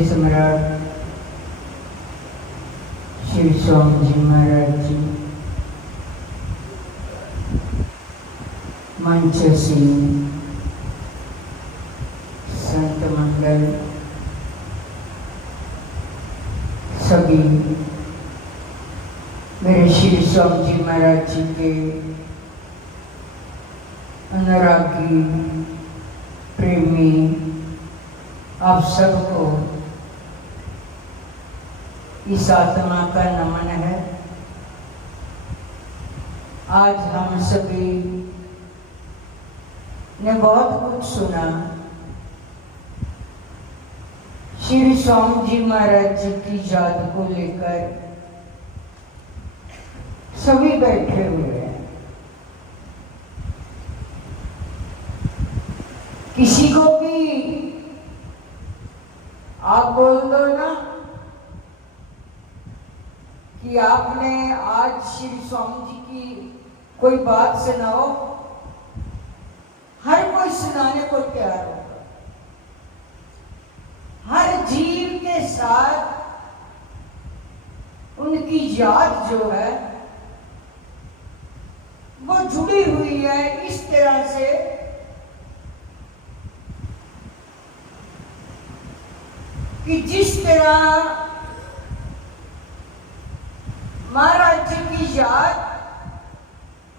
श्री सम्राट श्री स्वामी जी महाराज जी मंच सिंह संत मंडल सभी मेरे श्री स्वामी जी महाराज जी के अनुरागी प्रेमी आप सबको इस आत्मा का नमन है। आज हम सभी ने बहुत कुछ सुना। श्री स्वामी जी महाराज जी की याद को लेकर सभी बैठे हुए हैं। किसी को भी आप बोल दो ना कि आपने आज श्री स्वामी जी की कोई बात सुनाओ, हर कोई सुनाने को तैयार होगा। हर जीव के साथ उनकी याद जो है वो जुड़ी हुई है इस तरह से कि जिस तरह महाराज जी की याद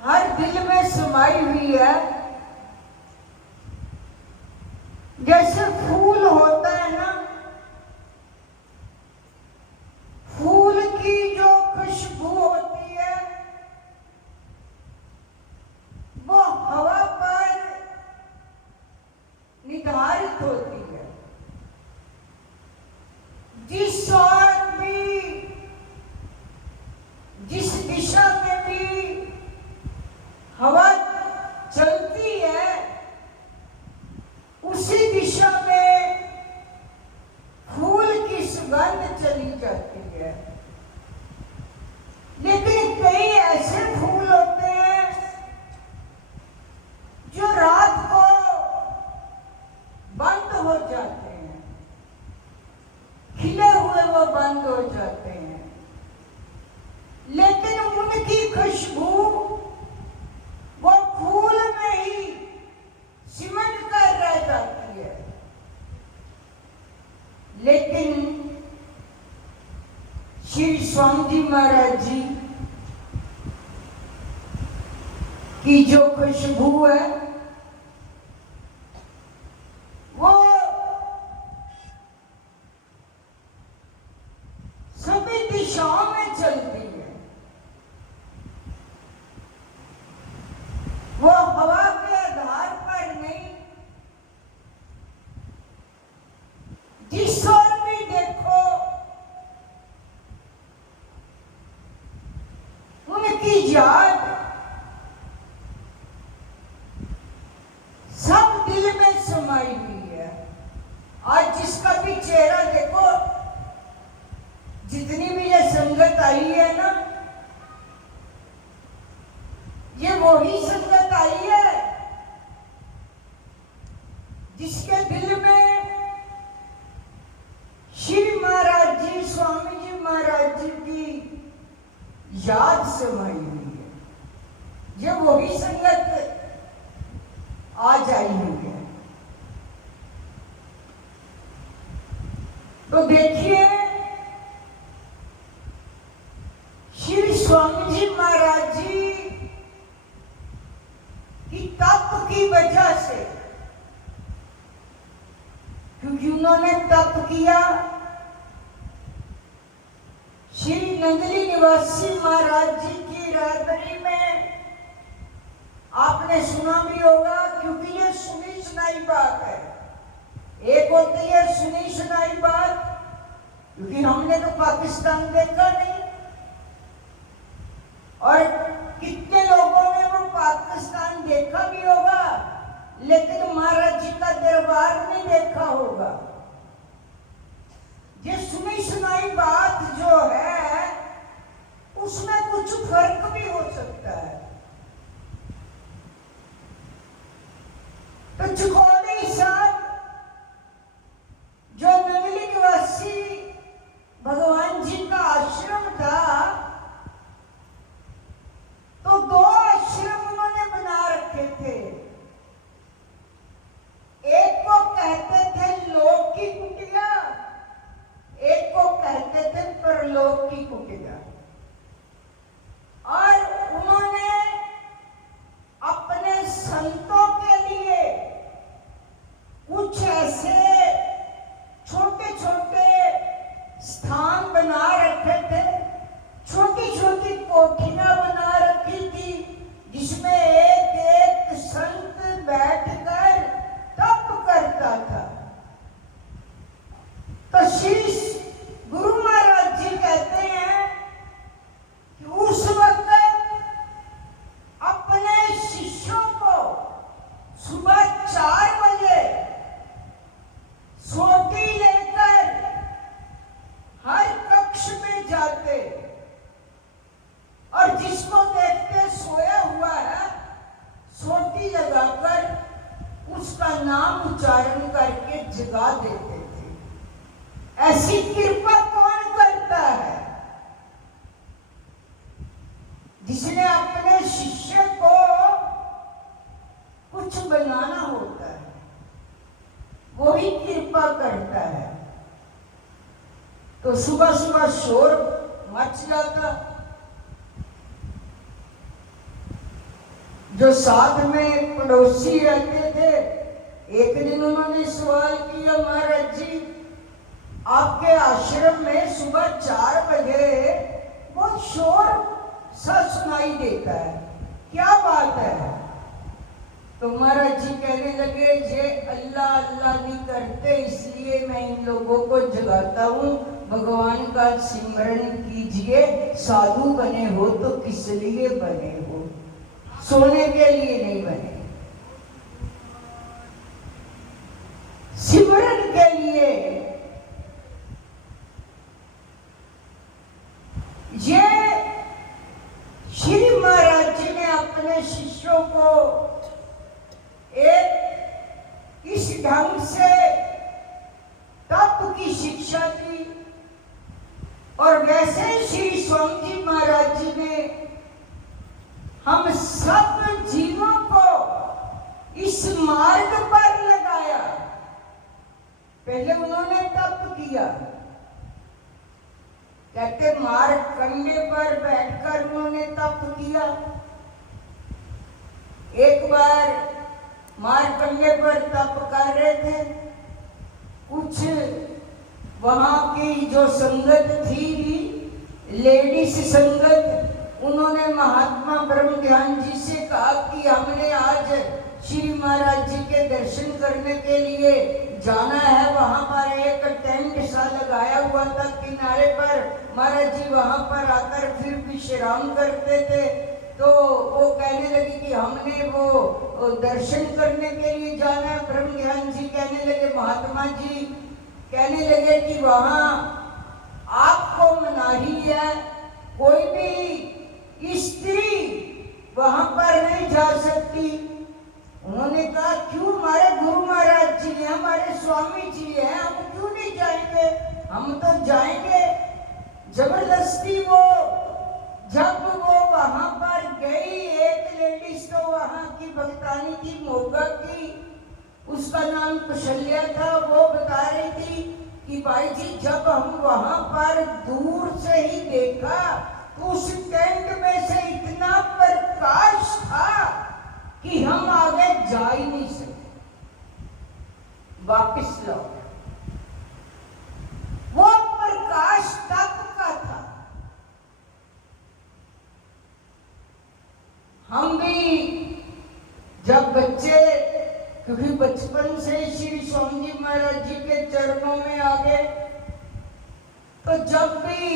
हर दिल में समाई हुई है। जैसे फूल होता है ना, फूल की जो खुशबू होती है वो हवा पर निर्धारित होती है। जिस ओर भी, जिस दिशा में भी हवा चलती है उसी दिशा में फूल की सुगंध चली जाती है। लेकिन कई ऐसे फूल होते हैं जो रात को बंद हो जाते हैं, खिले हुए वो बंद हो जाते हैं, लेकिन उनकी खुशबू वो फूल में ही सिमट कर रह जाती है। लेकिन श्री स्वामी जी महाराज जी की जो खुशबू है वो सभी दिशाओं में चलती है। वो हवा के आधार पर नहीं, जिस ओर भी देखो उनकी याद सब दिल में समाई हुई है। आज जिसका भी चेहरा देखो, जितनी भी ये संगत आई है ना, ये वही संगत आई है जिसके दिल में श्री महाराज जी, स्वामी जी महाराज जी की याद समाई हुई है। ये वही संगत आज आई हुई है। तो देखिए, श्री स्वामी जी महाराज जी की तप की वजह से, क्योंकि उन्होंने तप किया। श्री नंदली निवासी महाराज जी की रहबरी में आपने सुना भी होगा, क्योंकि ये सुनी सुनाई बात है। एक होती है सुनी सुनाई बात, क्योंकि हमने तो पाकिस्तान देखा नहीं, और कितने लोगों ने वो पाकिस्तान देखा भी होगा लेकिन महाराज जी का दरबार नहीं देखा होगा। ये सुनी सुनाई बात जो है उसमें कुछ फर्क भी हो सकता है। तो चुकौड़ी साहब जो नंदली निवासी तो सुबह सुबह शोर मच जाता। जो साथ में पड़ोसी रहते थे, एक दिन उन्होंने सवाल किया, महाराज जी आपके आश्रम में सुबह 4 बजे बहुत शोर सा सुनाई देता है, क्या बात है? तो महाराज जी कहने लगे, जे अल्लाह अल्लाह नहीं करते इसलिए मैं इन लोगों को जगाता हूँ, भगवान का सिमरन कीजिए, साधु बने हो तो किस लिए बने हो, सोने के लिए नहीं बने, सिमरन के लिए। ये श्री महाराज जी ने अपने शिष्यों को एक इस ढंग से तप की शिक्षा दी, और वैसे श्री स्वामी जी महाराज जी ने हम सब जीवों को इस मार्ग पर लगाया। पहले उन्होंने तप किया, कहते मार्ग कंडे पर बैठकर उन्होंने तप किया। एक बार मार्ग कंडे पर तप कर रहे थे, कुछ वहां की जो संगत थी, लेडीज संगत, उन्होंने महात्मा ब्रह्म ध्यान जी से कहा कि हमने आज श्री महाराज जी के दर्शन करने के लिए जाना है। वहां पर एक टेंट सा लगाया हुआ था किनारे पर, महाराज जी वहां पर आकर फिर विश्राम करते थे। तो वो कहने लगी कि हमने वो दर्शन करने के लिए जाना है। ब्रह्म ज्ञान जी कहने लगे, महात्मा जी कहने लगे कि वहां आपको मनाही है, कोई भी स्त्री वहां पर नहीं जा सकती। उन्होंने कहा क्यों, हमारे गुरु महाराज जी हैं, हमारे स्वामी जी हैं, हम क्यों नहीं जाएंगे? हम तो जाएंगे। जबरदस्ती वो जब वो वहां पर गई, एक लेडीज तो वहां की भक्तानी की, मोगा की, उसका नाम कुशल्या था, वो बता रही थी कि भाई जी जब हम वहां पर दूर से ही देखा तो उस टेंट में से इतना प्रकाश था कि हम आगे जा ही नहीं सकते, वापिस लौट। वो प्रकाश तप का था। हम भी जब बच्चे, क्योंकि बचपन से श्री स्वामी जी महाराज जी के चरणों में आ गए, तो जब भी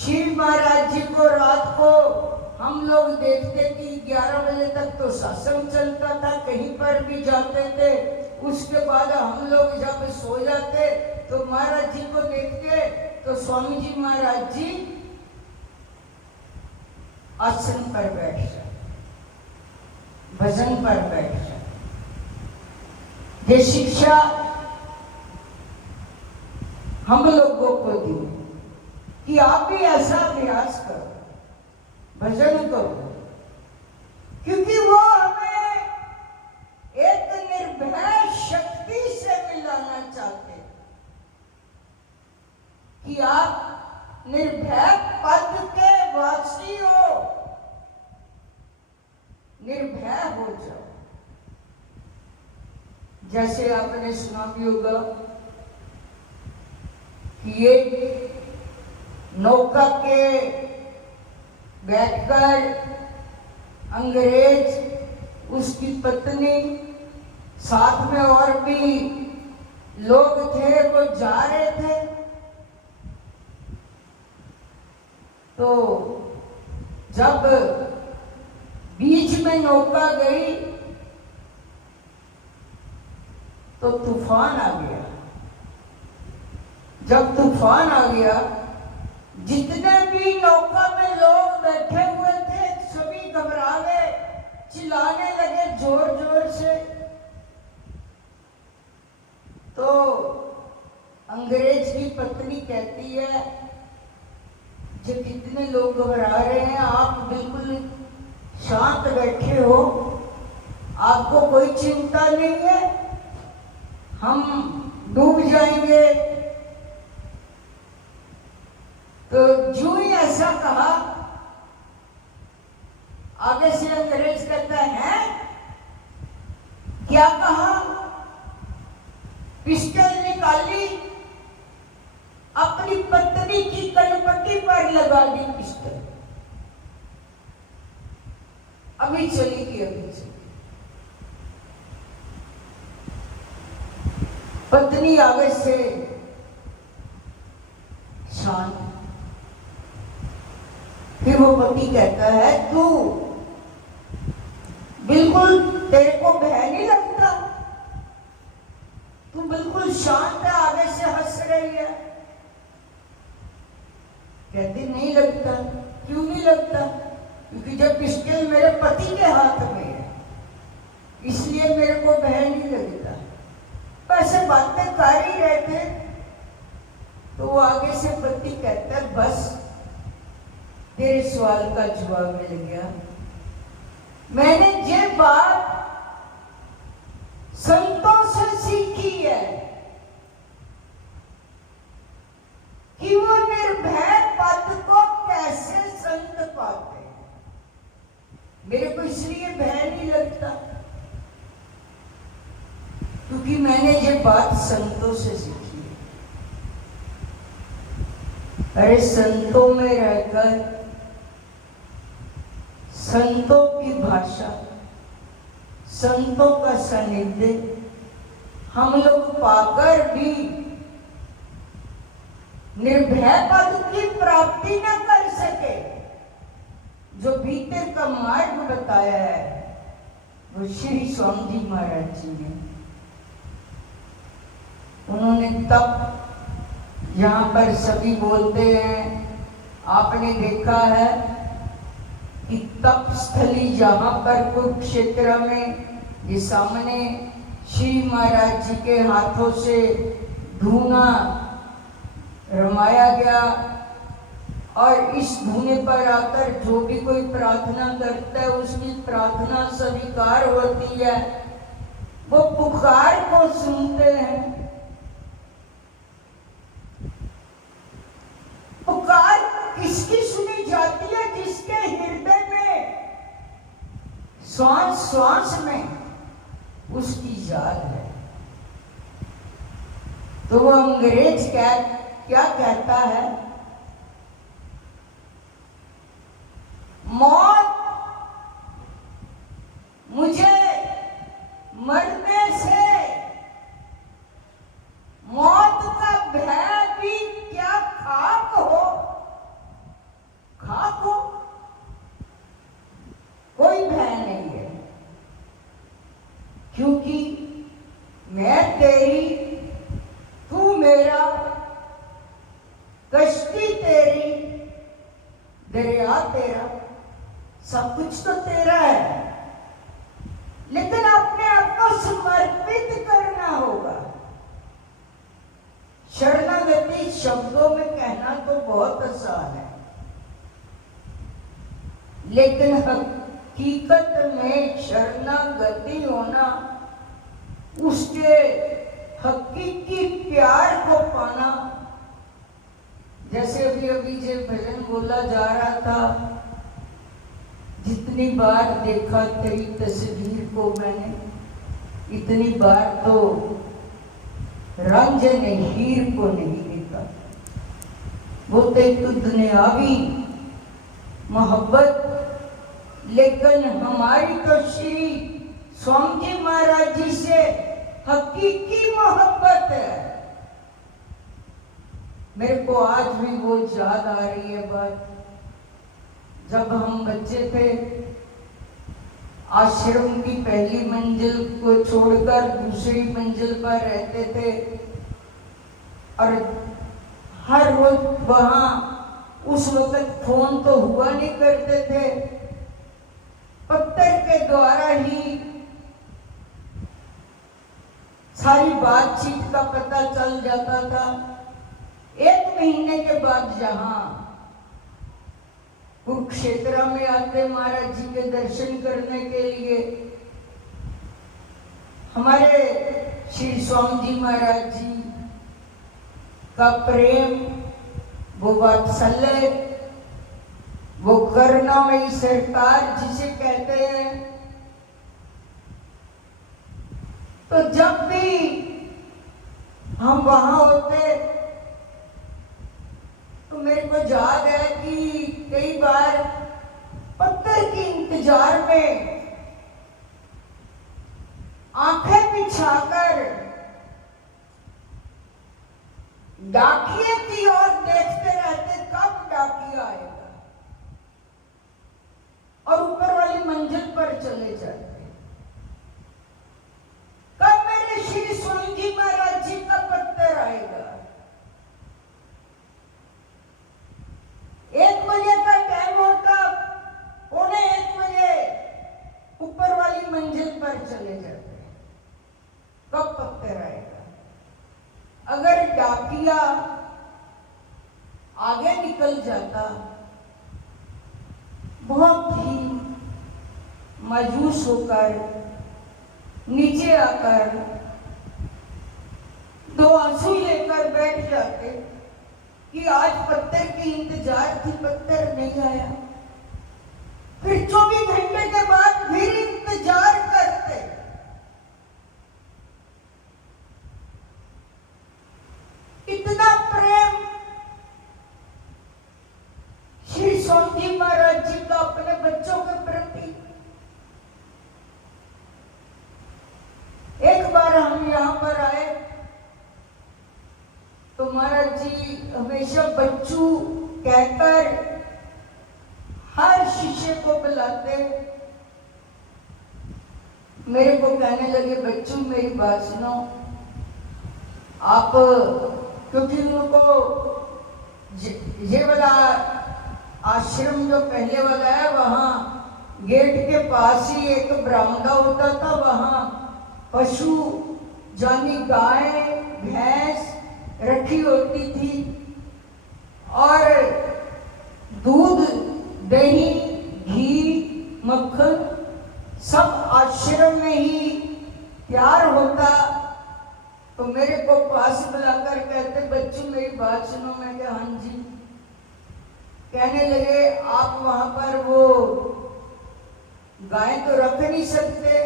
श्री महाराज जी को रात को हम लोग देखते कि 11 बजे तक तो सत्संग चलता था, कहीं पर भी जाते थे। उसके बाद हम लोग जब सो जाते तो महाराज जी को देखते तो स्वामी जी महाराज जी आसन पर बैठ जाते, भजन पर बैठ जाते। ये शिक्षा हम लोगों को दी कि आप भी ऐसा अभ्यास करो, भजन करो, क्योंकि वो हमें एक निर्भय शक्ति से मिलाना चाहते हैं कि आप निर्भय पद के वासी हो, निर्भय हो जाओ। जैसे आपने सुना भी होगा कि ये नौका के बैठकर अंग्रेज, उसकी पत्नी, साथ में और भी लोग थे, वो जा रहे थे। तो जब बीच में नौका गई तो तूफान आ गया। जब तूफान आ गया, जितने भी नौका में लोग बैठे हुए थे सभी घबरा गए, चिल्लाने लगे जोर जोर से। तो अंग्रेज की पत्नी कहती है, जो कितने लोग घबरा रहे हैं, आप बिल्कुल शांत बैठे हो, आपको कोई चिंता नहीं है, हम डूब जाएंगे। तो जो ही ऐसा कहा, आगे से अंग्रेज कहता है क्या कहा? पिस्टल निकाली, अपनी पत्नी की कनपट्टी पर लगा दी पिस्टल। अभी चलेगी, अभी चलेगी। पत्नी आगे से शांत। फिर वो पति कहता है तू बिल्कुल, तेरे को भय नहीं लगता? तू बिल्कुल शांत है, आगे से हंस रही है। कहती नहीं लगता। क्यों नहीं लगता? क्योंकि जब पिस्टल मेरे पति के हाथ में है, इसलिए मेरे को भय नहीं लगता। ऐसे बातें कर ही रहे थे तो वो आगे से पति कहता है बस तेरे सवाल का जवाब मिल गया। मैंने ये बात संतों से सीखी है कि वो निर्भय पद को कैसे संत पाते हैं। मेरे को इसलिए भय नहीं लगता क्योंकि मैंने ये बात संतों से सीखी है। अरे संतों में रहकर संतों की भाषा, संतों का सानिध्य हम लोग पाकर भी निर्भय पद की प्राप्ति न कर सके। जो भीतर का मार्ग बताया है वो श्री स्वामी जी महाराज जी ने। उन्होंने तब, यहाँ पर सभी बोलते हैं, आपने देखा है कि तप स्थली जहाँ पर कुरुक्षेत्र में ये सामने श्री महाराज जी के हाथों से धूना रमाया गया और इस धूने पर आकर जो भी कोई प्रार्थना करता है उसकी प्रार्थना स्वीकार होती है। वो पुकार को सुनते हैं। पुकार किसकी सुनी जाती है? जिसके हृदय में श्वास श्वास में उसकी याद है। तो वो अंग्रेज क्या कहता है? मौत मुझे मरने से, मौत का भय भी क्या खाक हो, खाक हो, कोई भय नहीं है। क्योंकि मैं तेरी, तू मेरा, कश्ती तेरी, दरिया तेरा, सब कुछ तो तेरा है। लेकिन अपने आप को समर्पित करना होगा। शरणागति शब्दों में कहना तो बहुत आसान है, लेकिन हकीकत में शरणागति होना, उसके हकीकी प्यार को पाना। जैसे अभी अभी जो भजन बोला जा रहा था, जितनी बार देखा तेरी तस्वीर को मैंने, इतनी बार तो रंजन हीर को नहीं देखा। वो तो एक दुनियावी मोहब्बत, लेकिन हमारी तो श्री स्वामी जी महाराज जी से हकीकी मोहब्बत है। मेरे को आज भी वो याद आ रही है बात, जब हम बच्चे थे, आश्रम की पहली मंजिल को छोड़कर दूसरी मंजिल पर रहते थे और हर रोज वहां, उस वक्त फोन तो हुआ नहीं करते थे, पत्थर के द्वारा ही सारी बातचीत का पता चल जाता था। एक महीने के बाद जहां कुरुक्षेत्र में आते महाराज जी के दर्शन करने के लिए, हमारे श्री स्वामी जी महाराज जी का प्रेम वो वात्सल्य, वो करुणामयी सरकार जिसे कहते हैं। तो जब भी हम वहां होते तो मेरे को याद है कि कई बार पत्थर के इंतजार में आंखें बिछाकर डाकिए की ओर देखते रहते, कब डाकिया आएगा, और ऊपर वाली मंजिल पर चले जाते। कब मेरे श्री स्वामी जी महाराज जी का पत्थर आएगा। 1 बजे का टाइम होता, 1:15 बजे ऊपर वाली मंजिल पर चले जाते। कब पत्थर आएगा। अगर डाकिया आगे निकल जाता, बहुत ही मायूस होकर नीचे आकर 2 आंसू लेकर बैठ जाते कि आज पत्थर की इंतजार थी, पत्थर नहीं आया। फिर 24 घंटे के बाद फिर इंतजार करते। इतना प्रेम श्री स्वामी जी महाराज जी का अपने बच्चों के प्रति। एक बार हम यहाँ पर आए तो महाराज जी हमेशा बच्चू कहकर हर शिष्य को बुलाते। मेरे को कहने लगे, बच्चू मेरी बात सुनो, आप, क्योंकि उनको ये वाला आश्रम जो पहले वाला है, वहाँ गेट के पास ही एक बरामदा होता था। वहाँ पशु यानी गाय भैंस रखी होती थी, और दूध दही घी मक्खन सब आश्रम में ही तैयार होता। तो मेरे को पास बुलाकर कहते, बच्चों मेरी बात सुनो। मैं क्या, हाँ जी। कहने लगे, आप वहां पर वो गाय तो रख नहीं सकते,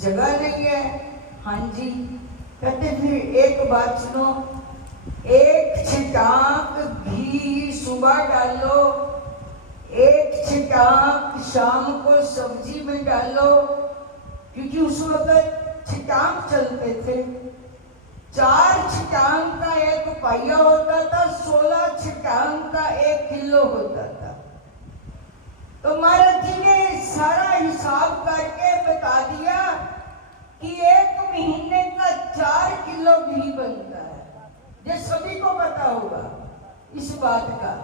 जगह नहीं है। हाँ जी। कहते, फिर एक बात सुनो, 1 छिटाक घी सुबह डालो, 1 छिटाक शाम को सब्जी में डालो, क्योंकि उस वक्त छिटाक चलते थे। 4 छिटांग का 1 पहिया होता था, 16 छिटांग का 1 किलो होता था। तो महाराज जी ने सारा हिसाब करके बता दिया कि 1 महीने का 4 किलो घी बनता है। ये सभी को पता होगा इस बात का,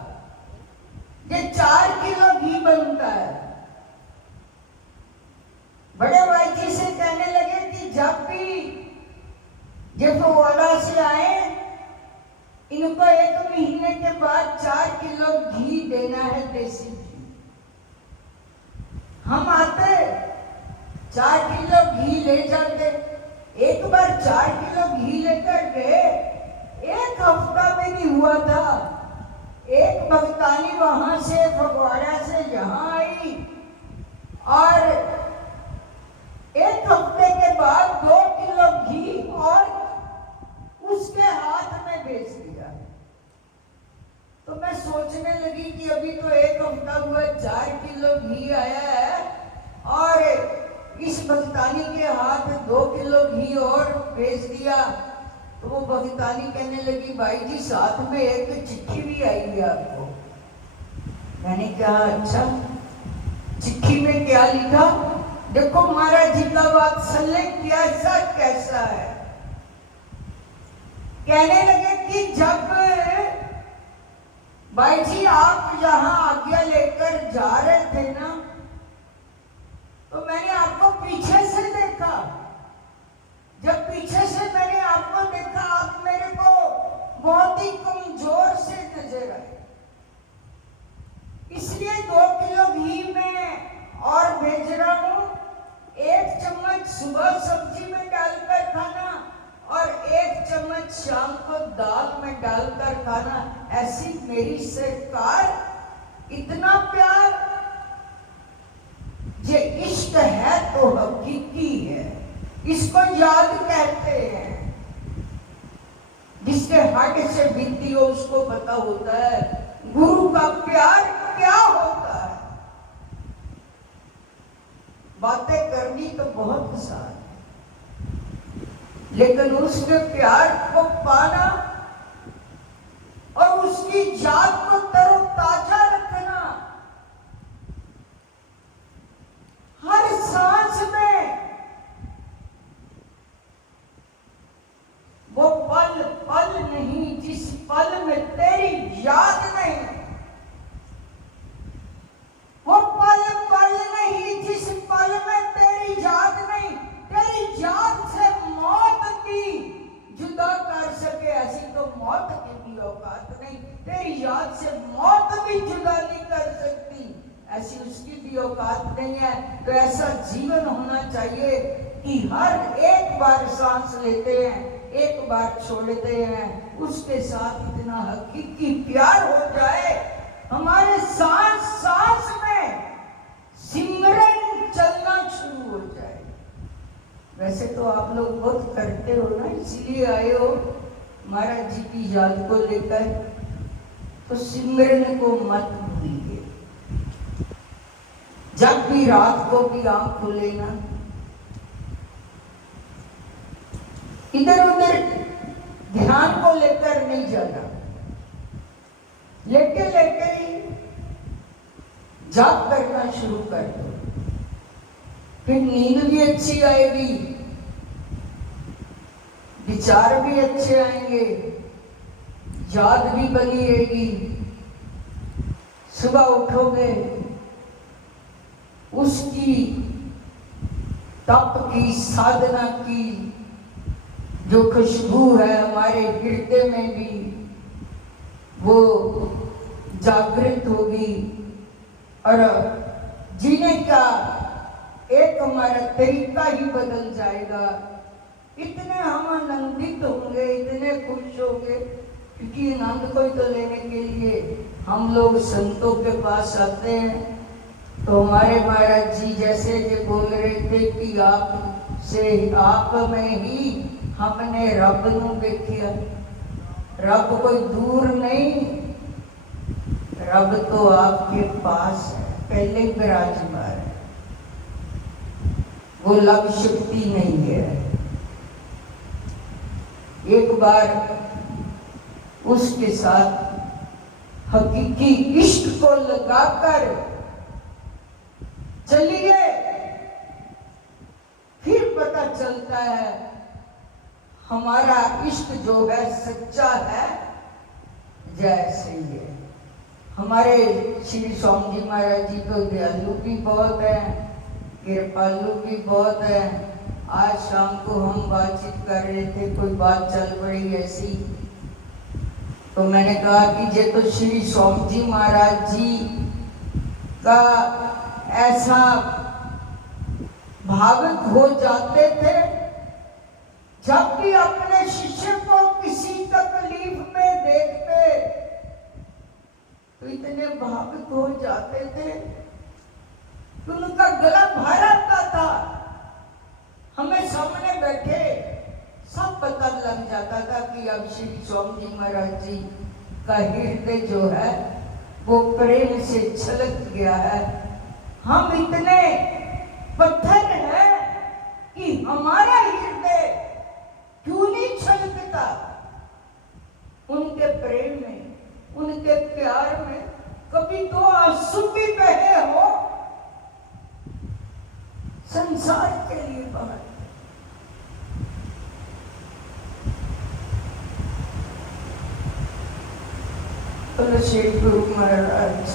ये 4 किलो घी बनता है। बड़े भाई जी से कहने लगे कि जब भी ये फगवाड़ा से आए, इनको 1 महीने के बाद 4 किलो घी देना है, देसी घी। हम आते 4 किलो घी ले जाते। एक बार 4 किलो घी लेकर गए, 1 हफ्ता में नहीं हुआ था। एक भक्तानी वहां से फगवाड़ा से यहाँ आई, और 1 हफ्ते के बाद 2 किलो घी और उसके हाथ में बेच दिया। तो मैं सोचने लगी कि अभी तो 1 हफ्ता हुआ, 4 किलो घी आया है, और इस भक्तानी के हाथ 2 किलो घी और बेच दिया। तो वो भक्तानी कहने लगी, भाई जी साथ में 1 चिट्ठी भी आई है आपको। मैंने कहा, अच्छा, चिट्ठी में क्या लिखा? देखो महाराज जी का वात्सल्य कैसा कैसा है। कहने लगे कि जब भाई जी आप यहाँ आज्ञा लेकर जा रहे थे ना, तो मैंने आपको पीछे से देखा। जब पीछे से मैंने आपको देखा, आप मेरे को बहुत ही कमजोर से नजर आए, इसलिए 2 किलो घी में और भेज रहा हूं। 1 चम्मच सुबह सब्जी में डालकर खाना और 1 चम्मच शाम को दाल में डालकर खाना, ऐसी मेरी सरकार। इतना प्यार, ये इश्क है तो हकीकी है, इसको याद कहते हैं। जिसके हट से बीती हो उसको पता होता है गुरु का प्यार क्या होता है। बातें करनी तो बहुत आसान है, लेकिन उसके प्यार को पाना और उसकी याद को तरोताजा रखना, हर सांस में वो पल पल नहीं जिस पल में तेरी याद नहीं, वो पल पल नहीं जिस पल में तेरी याद नहीं। तेरी याद से मौत की जुदा कर सके ऐसी तो मौत की भी औकात नहीं। तेरी याद से मौत भी जुदा नहीं कर सकती ऐसी उसकी भी औकात नहीं है। तो ऐसा जीवन होना चाहिए कि हर एक बार सांस लेते हैं, एक बार छोड़ते हैं, उसके साथ इतना हकीकी प्यार हो जाए, हमारे सांस सांस में सिमरन चलना शुरू हो जाए। वैसे तो आप लोग बहुत करते हो ना, इसलिए आए हो महाराज जी की याद को लेकर, तो सिमरन को मत भूलिए। जब भी रात को भी आंख खुले ना, इधर उधर ध्यान को लेकर नहीं जाना, लेके लेके ही जाप करना शुरू कर दो, फिर नींद भी अच्छी आएगी, विचार भी अच्छे आएंगे, याद भी बनी रहेगी। सुबह उठोगे, उसकी तप की साधना की जो खुशबू है हमारे हृदय में भी वो जागृत होगी, और जीने का एक हमारा तरीका ही बदल जाएगा। इतने हम आनंदित होंगे, इतने खुश होंगे, क्योंकि आनंद को तो लेने के लिए हम लोग संतों के पास आते हैं। तो हमारे महाराज जी जैसे ये बोल रहे थे कि आप से आप में ही हमने रब नूं देखिया। रब कोई दूर नहीं, रब तो आपके पास है, पहले ही विराजमान है, वो लग शक्ति नहीं है। एक बार उसके साथ हकीकी इश्क को लगाकर चलिए, फिर पता चलता है हमारा इश्क जो है सच्चा है, जैसे ही है। हमारे श्री स्वामी जी महाराज जी तो दयालु भी बहुत है, कृपालु भी बहुत है। आज शाम को हम बातचीत कर रहे थे, कोई बात चल पड़ी ऐसी, तो मैंने कहा कि ये तो श्री स्वामी जी महाराज जी का ऐसा भावुक हो जाते थे, जब भी अपने शिष्य को किसी तकलीफ में देखते तो इतने भावुक हो जाते थे कि उनका गला भर आता था। हमें सामने बैठे सब पता लग जाता था कि अब श्री स्वामी जी महाराज जी का हृदय जो है वो प्रेम से छलक गया है। हम इतने पत्थर हैं कि हमारा हृदय क्यों नहीं छलकता उनके प्रेम में, उनके प्यार में। कभी तो आंसू भी बहे हो संसार के लिए बाहर। श्री गुरु महाराज